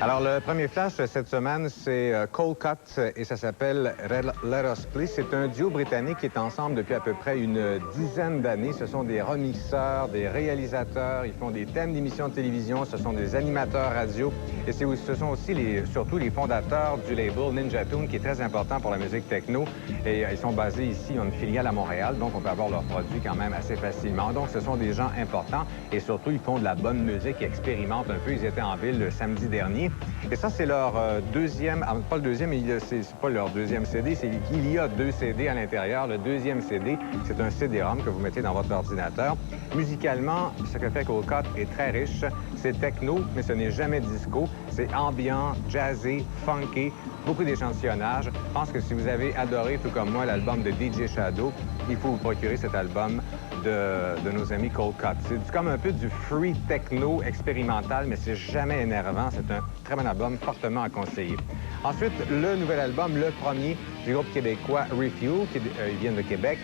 Alors, le premier flash cette semaine, c'est Cold Cut et ça s'appelle Let Us Play. C'est un duo britannique qui est ensemble depuis à peu près une dizaine d'années. Ce sont des remixeurs, des réalisateurs, ils font des thèmes d'émissions de télévision, ce sont des animateurs radio et ce sont aussi surtout les fondateurs du label Ninja Tune qui est très important pour la musique techno. Et ils sont basés ici, ils ont une filiale à Montréal, donc on peut avoir leurs produits quand même assez facilement. Donc, ce sont des gens importants et surtout, ils font de la bonne musique, ils expérimentent un peu. Ils étaient en ville le samedi dernier. Et ça, c'est leur deuxième, pas le deuxième, c'est pas leur deuxième CD, il y a 2 CD à l'intérieur. Le deuxième CD, c'est un CD-ROM que vous mettez dans votre ordinateur. Musicalement, ce que fait Cold Cut est très riche. C'est techno, mais ce n'est jamais disco. C'est ambiant, jazzé, funky, beaucoup d'échantillonnage. Je pense que si vous avez adoré, tout comme moi, l'album de DJ Shadow, il faut vous procurer cet album de nos amis Cold Cut. C'est comme un peu du free techno expérimental, mais c'est jamais énervant. C'est un très bon album, fortement à conseiller. Ensuite, le nouvel album, le premier du groupe québécois Refuel, ils viennent de Québec.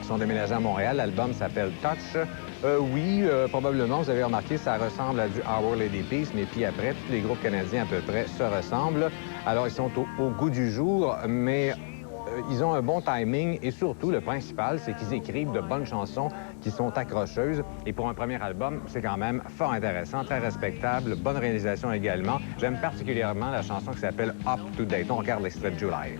Ils sont déménagés à Montréal. L'album s'appelle Touch. Oui, probablement, vous avez remarqué, ça ressemble à du Our Lady Peace, mais puis après, tous les groupes canadiens à peu près se ressemblent. Alors, ils sont au goût du jour, mais ils ont un bon timing et surtout, le principal, c'est qu'ils écrivent de bonnes chansons qui sont accrocheuses. Et pour un premier album, c'est quand même fort intéressant, très respectable, bonne réalisation également. J'aime particulièrement la chanson qui s'appelle Up to Date. On regarde l'extrait de July.